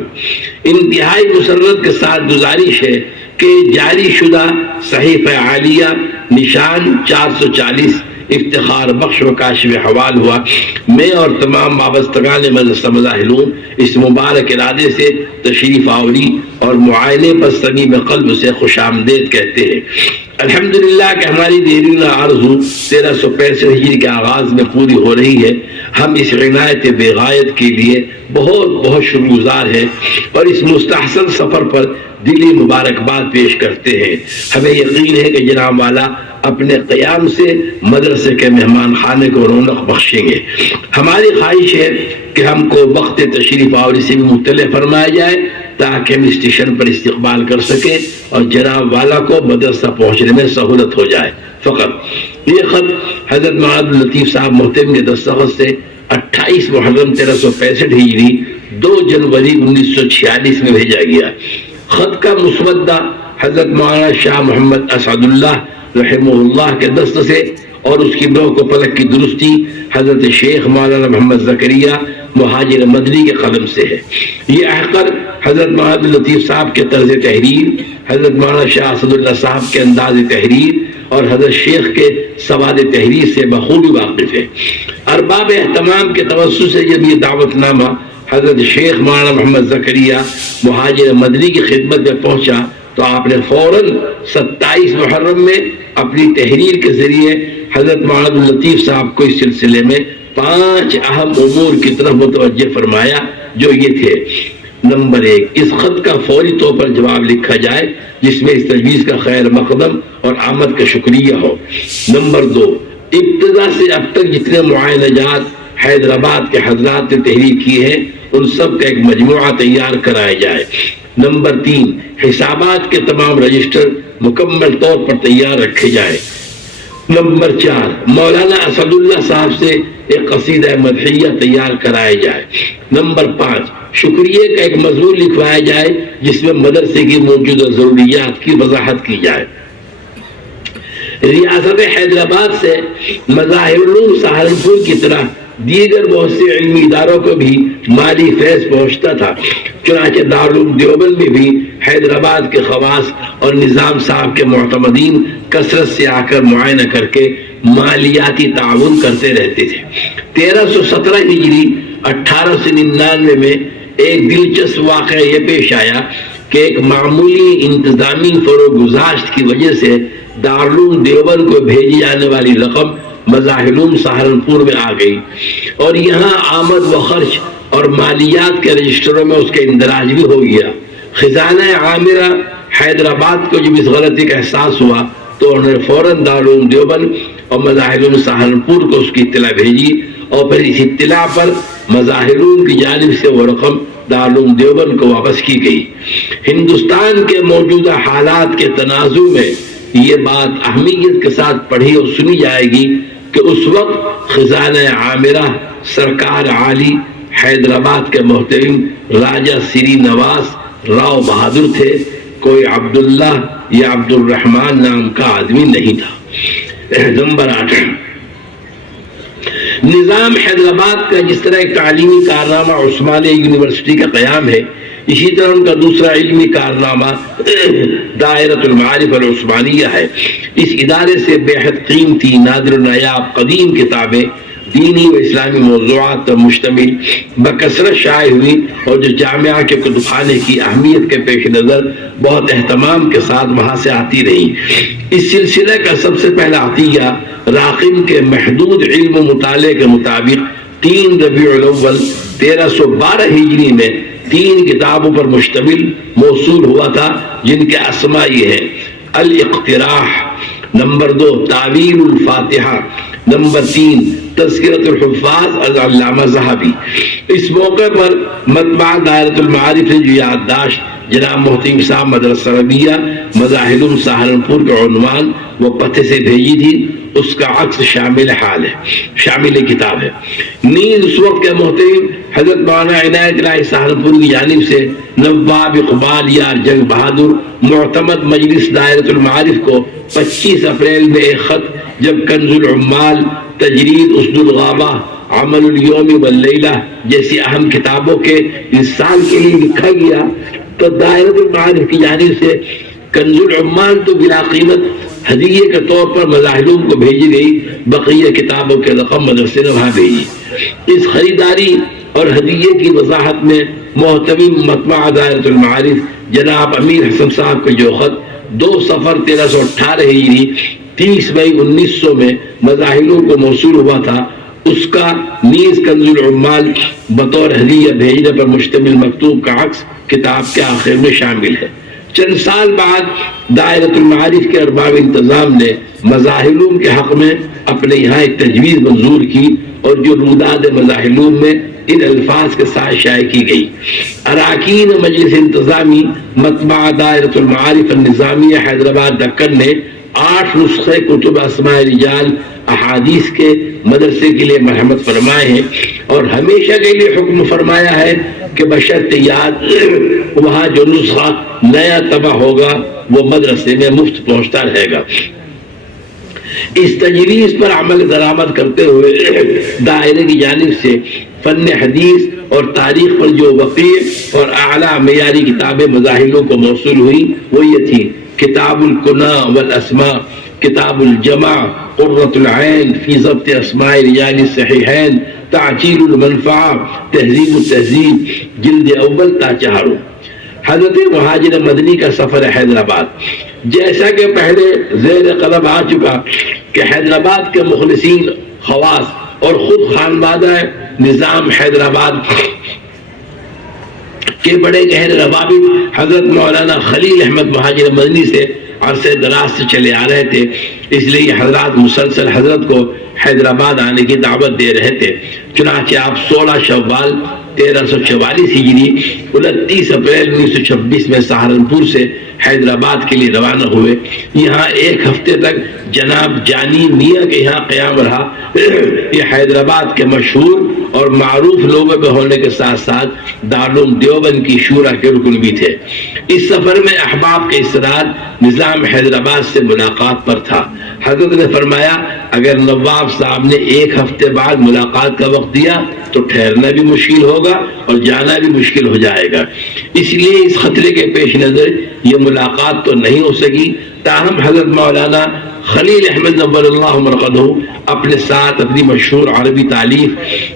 انتہائی مسرت کے ساتھ گزارش ہے کہ جاری شدہ صحیفہ عالیہ نشان 440 افتخار بخش و کاشف حوال ہوا، میں اور تمام وابستگان مدرسہ مظاہر اس مبارک ارادے سے تشریف آوری اور معائنے پر صمیم قلب سے خوش آمدید کہتے ہیں۔ الحمدللہ کہ ہماری دیرینہ آرزو 1365 ہجری کے آغاز میں پوری ہو رہی ہے۔ ہم اس عنایت بے غایت کے لیے بہت بہت شکرگزار ہیں اور اس مستحسن سفر پر دلی مبارکباد پیش کرتے ہیں۔ ہمیں یقین ہے کہ جناب والا اپنے قیام سے مدرسے کے مہمان خانے کو رونق بخشیں گے۔ ہماری خواہش ہے کہ ہم کو وقت تشریف آوری سے بھی مطلع فرمایا جائے تاکہ ہم اسٹیشن پر استقبال کر سکیں اور جناب والا کو مدرسہ پہنچنے میں سہولت ہو جائے۔ فقط یہ خط حضرت مولانا عبداللطیف صاحب محترم کے دستخط سے 28 محرم 1365 ہجری 2 جنوری 1946 میں بھیجا گیا۔ خط کا مسودہ حضرت مولانا شاہ محمد اسعد اللہ رحمہ اللہ کے دست سے اور اس کی نوک و پلک کی درستی حضرت شیخ مولانا محمد زکریا مہاجر مدنی کے قلم سے ہے۔ یہ احقر حضرت مولانا عبداللطیف صاحب کے طرز تحریر، حضرت مولانا شاہ اسد اللہ صاحب کے انداز تحریر اور حضرت شیخ کے سواد تحریر سے بخوبی واقف ہے۔ ارباب اہتمام کے توسط سے جب یہ دعوت نامہ حضرت شیخ مولانا محمد زکریا مہاجر مدنی کی خدمت میں پہنچا تو آپ نے فوراً 27 محرم میں اپنی تحریر کے ذریعے حضرت مولانا عبداللطیف صاحب کو اس سلسلے میں 5 اہم امور کی طرف متوجہ فرمایا، جو یہ تھے: نمبر 1، اس خط کا فوری طور پر جواب لکھا جائے جس میں اس تجویز کا خیر مقدم اور آمد کا شکریہ ہو۔ نمبر 2، ابتدا سے اب تک جتنے معائنہ جات حیدرآباد کے حضرات نے تحریر کی ہے ان سب کا ایک مجموعہ تیار کرایا جائے۔ نمبر 3، حسابات کے تمام رجسٹر مکمل طور پر تیار رکھے جائیں۔ نمبر 4، مولانا اسد اللہ صاحب سے ایک قصیدہ مدحیہ تیار کرایا جائے۔ نمبر 5، شکریہ کا ایک مضمون لکھوایا جائے جس میں مدرسے کی موجودہ ضروریات کی وضاحت کی جائے۔ ریاست حیدرآباد سے مظاہر العلوم سہارنپور کی طرح دیگر بہت سے علمی اداروں کو بھی مالی فیض پہنچتا تھا۔ چنانچہ دارالعلوم دیوبند میں بھی حیدرآباد کے خواص اور نظام صاحب کے معتمدین کثرت سے آ کر معائنہ کر کے مالیاتی تعاون کرتے رہتے تھے۔ 1317 ہجری 1899 میں ایک دلچسپ واقعہ یہ پیش آیا کہ ایک معمولی انتظامی فروغ گزاشت کی وجہ سے دارالعلوم دیوبند کو بھیجی جانے والی رقم مظاہر العلوم سہارنپور میں آ گئی اور یہاں آمد و خرچ اور مالیات کے رجسٹروں میں اس کا اندراج بھی ہو گیا۔ خزانہ عامرہ حیدرآباد کو جب اس غلطی کا احساس ہوا تو انہوں نے فوراً دارالعلوم دیوبند اور مظاہر العلوم سہارنپور کو اس کی اطلاع بھیجی اور پھر اس اطلاع پر مظاہر العلوم کی جانب سے وہ رقم دارالعلوم دیوبند کو واپس کی گئی۔ ہندوستان کے موجودہ حالات کے تناظر میں یہ بات اہمیت کے ساتھ پڑھی اور سنی جائے گی کہ اس وقت خزانہ عامرہ سرکار عالی حیدرآباد کے محترم راجہ سری نواس راؤ بہادر تھے، کوئی عبداللہ یا عبد الرحمن نام کا آدمی نہیں تھا۔ نمبر 8، نظام حیدرآباد کا جس طرح ایک تعلیمی کارنامہ عثمانیہ یونیورسٹی کا قیام ہے، اسی طرح ان کا دوسرا علمی کارنامہ دائرۃ المعارف العثمانیہ ہے۔ اس ادارے سے بے حد قیمتی نادر و نایاب قدیم کتابیں دینی و اسلامی موضوعات پر مشتمل بکثرت شائع ہوئی اور جو جامعہ کے کتب خانے کی اہمیت کے پیش نظر بہت اہتمام کے ساتھ وہاں سے آتی رہی۔ اس سلسلے کا سب سے پہلا عطیہ راقم کے محدود علم و مطالعے کے مطابق 3 ربیع الاول 1312 ہجری میں 3 کتابوں پر مشتمل موصول ہوا تھا، جن کے اسماء یہ ہیں: الاقتراح، نمبر 2 تعویل الفاتحہ، نمبر 3 تذکرۃ الحفاظ علامہ ذہبی۔ اس موقع پر مطبعہ دائرۃ المعارف نے جو یادداشت جناب محترم صاحب مدرسہ ربیہ مظاہر العلوم سہارنپور کے عنوان و پتے سے بھیجی تھی، اس کا عکس شامل کتاب ہے۔ نیز اس وقت کے محترم حضرت مولانا عنایت الہی سہارنپور کی جانب سے نواب اقبال یار جنگ بہادر معتمد مجلس دائرۃ المعارف کو 25 اپریل میں ایک خط جب کنز العمال، تجرید اسد الغابہ، عمل الیوم واللیلہ جیسی اہم کتابوں کے ارسال کے لیے لکھا گیا تو دائرۃ المعارف کی جانب سے کنز العمال تو بلا قیمت ہدیے کے طور پر مظاہر العلوم کو بھیجی گئی، بقیہ کتابوں کے رقم مدرسے نے وہاں بھیجی۔ اس خریداری اور ہدیے کی وضاحت میں محتوی مطبعہ دائرۃ المعارف جناب امیر حسن صاحب کا جو خط 2 صفر 1318 ہجری 30 مئی 1900 میں مظاہر العلوم کو موصول ہوا تھا، اس کا نیز کنز العمال بطور ہدیہ بھیجنے پر مشتمل مکتوب کا عکس کتاب کے آخر میں شامل ہے۔ چند سال بعد دائرۃ المعارف کے ارباب انتظام نے مظاہر العلوم کے حق میں اپنے یہاں ایک تجویز منظور کی اور جو روداد مظاہر العلوم میں ان الفاظ کے ساتھ شائع کی گئی: اراکین مجلس انتظامی مطبعہ دائرۃ المعارف النظامیہ حیدرآباد دکن نے 8 نسخے کتب اسماء رجال احادیث کے مدرسے کے لیے مرحمت فرمائے ہیں اور ہمیشہ کے لیے حکم فرمایا ہے کہ بشرط یاد وہاں جو نسخہ نیا طبع ہوگا وہ مدرسے میں مفت پہنچتا رہے گا۔ اس تجویز پر عمل درآمد کرتے ہوئے دائرے کی جانب سے فن حدیث اور تاریخ پر جو وقیع اور اعلیٰ معیاری کتابیں مظاہر العلوم کو موصول ہوئی وہ یہ تھی: کتاب الکنا والاسماء، کتاب الجمع، قرۃ العین فی ضبط اسماء رجال الصحیحین، تعجیل المنفعہ، تہذیب التہذیب جلد اول تا 4۔ حضرت مہاجر مدنی کا سفر حیدرآباد، جیسا کہ پہلے زیر قلم آ چکا کہ حیدرآباد کے مخلصین خواص اور خود خانوادہ نظام حیدرآباد کے بڑے گہرے روابط حضرت مولانا خلیل احمد مہاجر مدنی سے عرصے دراز سے چلے آ رہے تھے، اس لیے حضرات مسلسل حضرت کو حیدرآباد آنے کی دعوت دے رہے تھے۔ چنانچہ آپ 16 شوال 1344 ہجری 29 اپریل 1926 میں سہارنپور سے حیدرآباد کے لیے روانہ ہوئے۔ یہاں ایک ہفتے تک جناب جانی میاں کے یہاں قیام رہا۔ یہ حیدرآباد کے مشہور اور معروف لوگوں میں ہونے کے ساتھ ساتھ دارالعلوم دیوبند کی شورا کے رکن بھی تھے۔ اس سفر میں احباب کے اصرار نظام حیدرآباد سے ملاقات پر تھا۔ حضرت نے فرمایا اگر نواب صاحب نے ایک ہفتے بعد ملاقات کا وقت دیا تو ٹھہرنا بھی مشکل ہوگا اور جانا بھی مشکل ہو جائے گا، اس لیے اس خطرے کے پیش نظر یہ ملاقات تو نہیں ہو سکی۔ تاہم حضرت مولانا خلیل احمد نور اللہ مرقدہ اپنے ساتھ اپنی مشہور عربی تالیف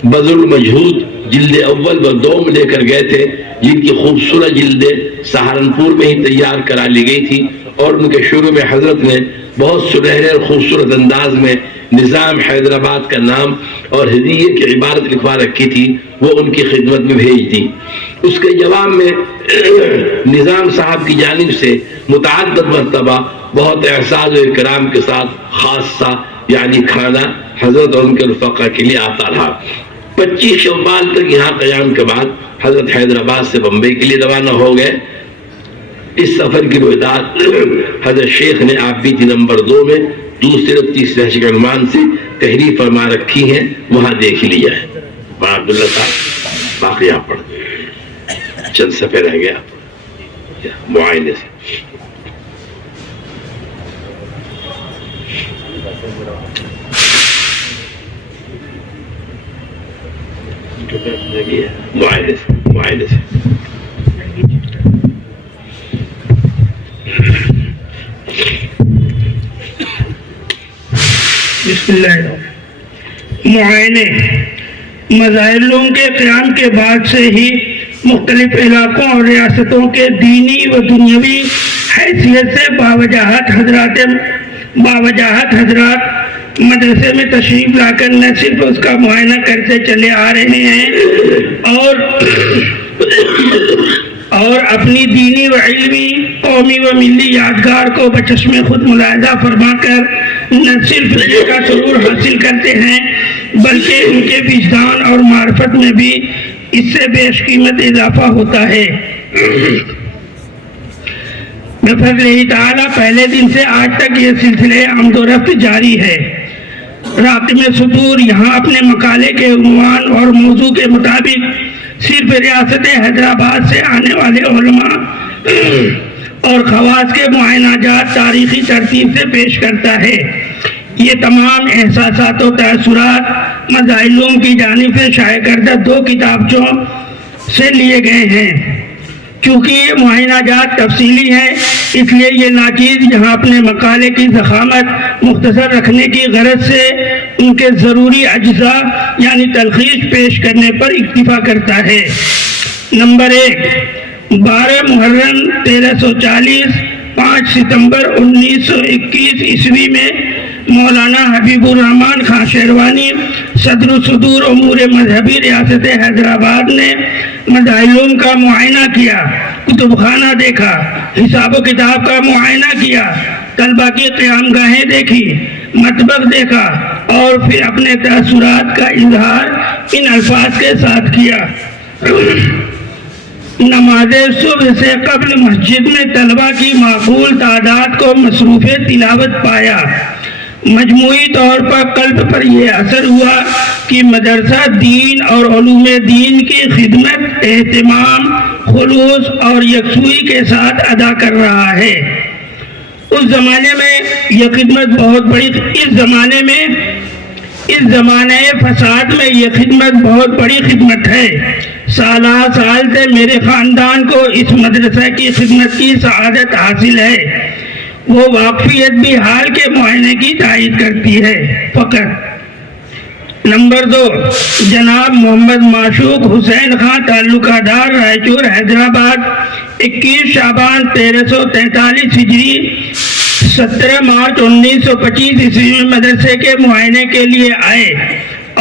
بذل المجہود جلد اول و دوم لے کر گئے تھے، جن کی خوبصورت جلدیں سہارنپور میں ہی تیار کرا لی گئی تھی، اور ان کے شروع میں حضرت نے بہت سنہرے اور خوبصورت انداز میں نظام حیدرآباد کا نام اور ہدیے کی عبارت لکھوا رکھی تھی، وہ ان کی خدمت میں بھیج دی۔ اس کے جواب میں نظام صاحب کی جانب سے متعدد مرتبہ بہت احساس و اکرام کے ساتھ خاصہ یعنی کھانا حضرت اور ان کے رفقا کے لیے آتا رہا۔ 25 شوال تک یہاں قیام کے بعد حضرت حیدرآباد سے بمبئی کے لیے روانہ ہو گئے۔ اس سفر کی روایات حضرت شیخ نے آپ بھی نمبر 2 میں دوسرے اور تیسرے حج کے عنوان سے تحریر فرما رکھی ہیں، وہاں دیکھ لیا ہے۔ وہاں عبداللہ صاحب باقی آپ پڑھ چند صفحے رہ گیا معائنے سے۔ معائنے سے بسم اللہ معائنے مظاہروں کے قیام کے بعد سے ہی مختلف علاقوں اور ریاستوں کے دینی و دنیاوی حیثیت سے باوجاہت حضرات مدرسے میں تشریف لا کر نہ صرف اس کا معائنہ کرتے چلے آ رہے ہیں اور اپنی دینی و علمی قومی و ملی یادگار کو بچشم خود ملاحظہ فرما کر نہ صرف اس کا سرور حاصل کرتے ہیں بلکہ ان کے وجدان اور معرفت میں بھی اس سے بیش قیمت اضافہ ہوتا ہے۔ بفضلہ تعالی پہلے دن سے آج تک یہ سلسلے آمد و رفت جاری ہے۔ راقم صدور یہاں اپنے مقالے کے عنوان اور موضوع کے مطابق صرف ریاست حیدرآباد سے آنے والے علماء اور خواص کے معائنہ جات تاریخی ترتیب سے پیش کرتا ہے۔ یہ تمام احساسات و تاثرات مظاہروں کی جانب سے شائع کردہ 2 کتابچوں سے لیے گئے ہیں۔ چونکہ یہ معائنہ جات تفصیلی ہے اس لیے یہ ناچیز یہاں اپنے مقالے کی ضخامت مختصر رکھنے کی غرض سے ان کے ضروری اجزاء یعنی تلخیص پیش کرنے پر اکتفا کرتا ہے۔ نمبر 1 12 محرم 1340 5 ستمبر 1921 عیسوی میں مولانا حبیب الرحمن خان شیروانی صدر الصدور امور مذہبی ریاست حیدرآباد نے مظاہروں کا معائنہ کیا، کتب خانہ دیکھا، حساب و کتاب کا معائنہ کیا، طلبہ کی قیام گاہیں دیکھی، مطبخ دیکھا اور پھر اپنے تاثرات کا اظہار ان الفاظ کے ساتھ کیا۔ نماز صبح سے قبل مسجد میں طلبہ کی معقول تعداد کو مصروف تلاوت پایا۔ مجموعی طور پر قلب پر یہ اثر ہوا کہ مدرسہ دین اور علوم دین کی خدمت اہتمام، خلوص اور یکسوئی کے ساتھ ادا کر رہا ہے۔ اس زمانے میں یہ خدمت بہت بڑی اس زمانے فساد میں یہ خدمت بہت بڑی خدمت ہے۔ سالہ سال سے میرے خاندان کو اس مدرسہ کی خدمت کی سعادت حاصل ہے۔ وہ واقفیت بھی حال کے معائنے کی تائید کرتی ہے فقط۔ نمبر 2 جناب محمد معشوق حسین خان تعلقہ دار رائچور حیدرآباد 21 شعبان 1343 ہجری 17 مارچ 1925 عیسوی میں مدرسے کے معائنے کے لیے آئے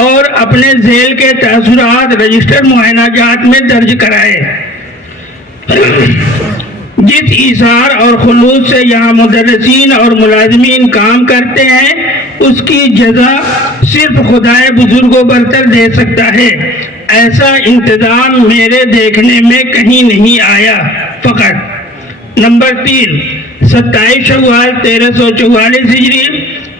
اور اپنے ذیل کے تاثرات رجسٹر معائنہ جات میں درج کرائے۔ جس ایثار اور خلوص سے یہاں مدرسین اور ملازمین کام کرتے ہیں اس کی جزا صرف خدائے بزرگ و برتر دے سکتا ہے۔ ایسا انتظام میرے دیکھنے میں کہیں نہیں آیا فقط۔ نمبر 3 27 شوال 1344 ہجری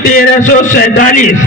1347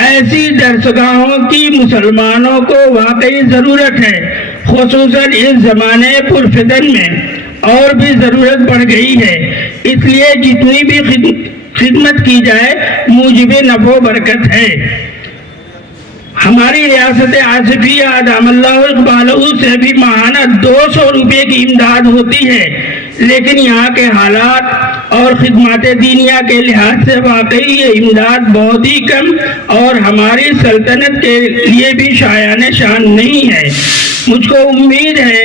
ایسی درسگاہوں کی مسلمانوں کو واقعی ضرورت ہے، خصوصاً اس زمانے پرفتن میں اور بھی ضرورت بڑھ گئی ہے۔ اس لیے جتنی بھی خدمت کی جائے موجب نفع و برکت ہے۔ ہماری ریاست آصفیہ ادام اللہ اقبالہ سے بھی ماہانہ 200 روپے کی امداد ہوتی ہے، لیکن یہاں کے حالات اور خدمات دینیہ کے لحاظ سے واقعی یہ امداد بہت ہی کم اور ہماری سلطنت کے لیے بھی شایان شان نہیں ہے۔ مجھ کو امید ہے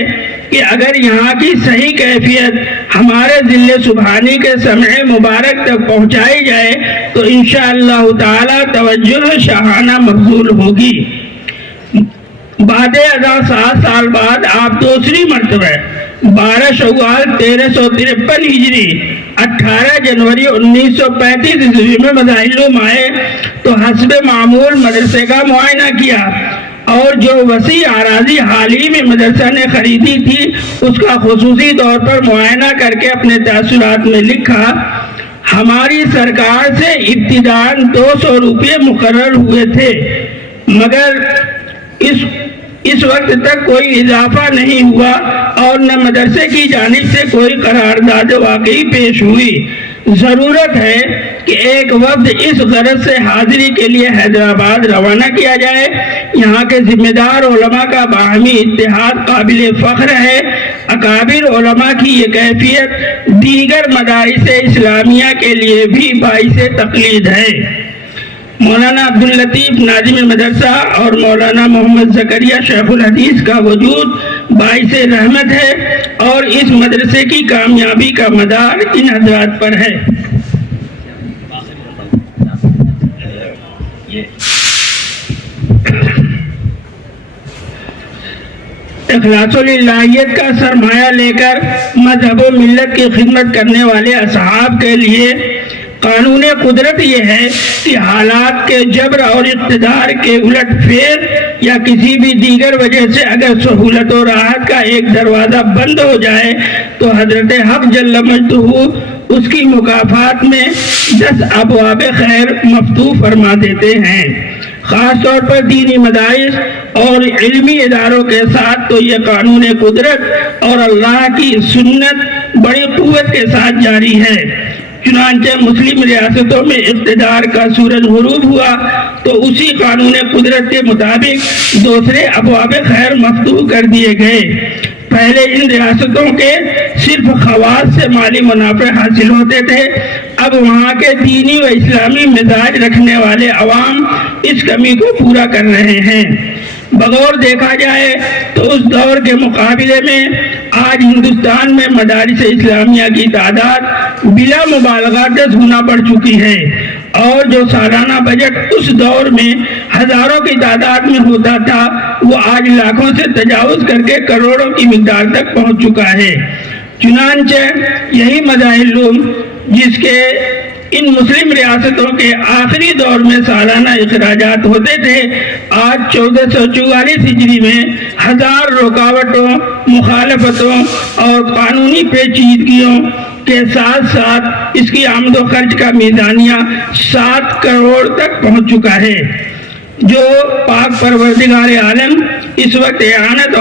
کہ اگر یہاں کی صحیح کیفیت ہمارے ذل سبحانی کے سمع مبارک تک پہنچائی جائے تو انشاءاللہ تعالی توجہ شاہانہ مقبول ہوگی۔ بعد ازاں 7 سال بعد آپ دوسری مرتبہ 12 شوال 1353 ہجری 18 جنوری 1935 عیسوی میں مظاہر آئے تو حسب معمول مدرسے کا معائنہ کیا اور جو وسیع اراضی حال ہی میں مدرسہ نے خریدی تھی اس کا خصوصی طور پر معائنہ کر کے اپنے تاثرات میں لکھا، ہماری سرکار سے ابتداءً 200 روپے مقرر ہوئے تھے، مگر اس وقت تک کوئی اضافہ نہیں ہوا اور نہ مدرسے کی جانب سے کوئی قرارداد واقعی پیش ہوئی۔ ضرورت ہے کہ ایک وفد اس غرض سے حاضری کے لیے حیدرآباد روانہ کیا جائے۔ یہاں کے ذمہ دار علماء کا باہمی اتحاد قابل فخر ہے۔ اکابر علماء کی یہ کیفیت دیگر مدارس اسلامیہ کے لیے بھی باعث تقلید ہے۔ مولانا عبداللطیف ناظم مدرسہ اور مولانا محمد زکریا شیخ الحدیث کا وجود باعث رحمت ہے اور اس مدرسے کی کامیابی کا مدار ان حضرات پر ہے۔ اخلاص للہیت کا سرمایہ لے کر مذہب و ملت کی خدمت کرنے والے اصحاب کے لیے قانون قدرت یہ ہے کہ حالات کے جبر اور اقتدار کے الٹ پھیر یا کسی بھی دیگر وجہ سے اگر سہولت و راحت کا ایک دروازہ بند ہو جائے تو حضرت حق جل مجدہ اس کی مکافات میں 10 ابواب خیر مفتوح فرما دیتے ہیں۔ خاص طور پر دینی مدارس اور علمی اداروں کے ساتھ تو یہ قانون قدرت اور اللہ کی سنت بڑی قوت کے ساتھ جاری ہے۔ چنانچہ مسلم ریاستوں میں اقتدار کا سورج غروب ہوا تو اسی قانون قدرت کے مطابق دوسرے ابواب خیر مفتوح کر دیے گئے۔ پہلے ان ریاستوں کے صرف خواص سے مالی منافع حاصل ہوتے تھے، اب وہاں کے دینی و اسلامی مزاج رکھنے والے عوام اس کمی کو پورا کر رہے ہیں۔ بغور دیکھا جائے تو اس دور کے مقابلے میں آج ہندوستان میں مدارس اسلامیہ کی تعداد بلا مبالغہ 10 گنا بڑھ چکی ہے اور جو سالانہ بجٹ اس دور میں ہزاروں کی تعداد میں ہوتا تھا وہ آج لاکھوں سے تجاوز کر کے کروڑوں کی مقدار تک پہنچ چکا ہے۔ چنانچہ یہی مظاہر جس کے ان مسلم ریاستوں کے آخری دور میں سالانہ اخراجات ہوتے تھے، آج 1444 ہجری میں 1000 رکاوٹوں، مخالفتوں اور قانونی پیچیدگیوں کے ساتھ ساتھ اس کی آمد و خرچ کا میزانیہ 7 کروڑ تک پہنچ چکا ہے۔ جو پاک پروردگار عالم اس وقت اعانت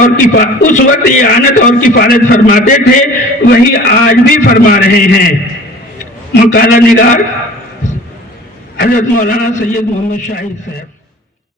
اور کفالت فرماتے تھے وہی آج بھی فرما رہے ہیں۔ مقالہ نگار حضرت مولانا سید محمد شاہد صاحب۔